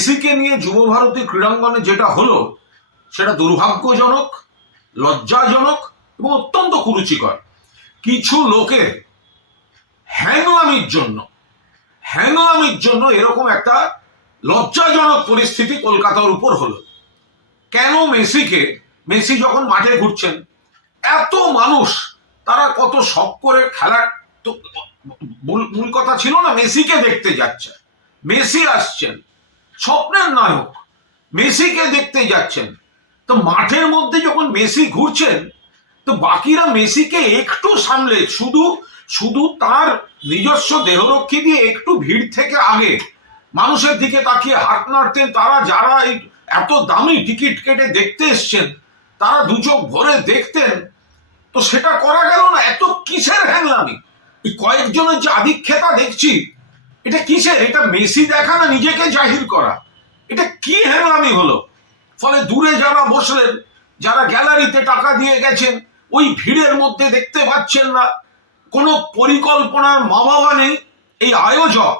মেসিকে নিয়ে যুবভারতী ক্রীড়াঙ্গনে যেটা হলো সেটা দুর্ভাগ্যজনক, লজ্জাজনক এবং অত্যন্ত কুরুচিকর। কিছু লোকের হ্যাংলামির জন্য এরকম একটা লজ্জাজনক পরিস্থিতি কলকাতার উপর হলো। কেন মেসি যখন মাঠে ঘুরছেন, এত মানুষ তারা কত শখ করে খেলার, তো মূল কথা ছিল না মেসিকে দেখতে যাচ্ছে, মেসি আসছেন, স্বপ্নের নায়ক, মেসিকে দেখতে যাচ্ছেন। তো মাঠের মধ্যে যখন মেসি ঘুরছেন, তো বাকিরা মেসিকে একটু সামলে শুধু শুধু তার নিজস্ব দেহরক্ষী দিয়ে একটু ভিড় থেকে আগে মানুষের দিকে তাকিয়ে হাত নাড়তেন। তারা যারা এই এত দামি টিকিট কেটে দেখতে এসছেন তারা দু চোখ ভরে দেখতেন। তো সেটা করা গেল না। এত কিসের হ্যাংলামি? এই কয়েকজনের যে আধিক্যতা দেখছি, এটা কিসের? এটা মেসি দেখা না নিজেকে জাহির করা? এটা কি হ্যাংলামি হলো? ফলে দূরে যারা বসলেন, যারা গ্যালারিতে টাকা দিয়ে গেছেন, ওই ভিড়ের মধ্যে দেখতে পাচ্ছেন না। কোনো পরিকল্পনার মা বাবা নেই এই আয়োজক।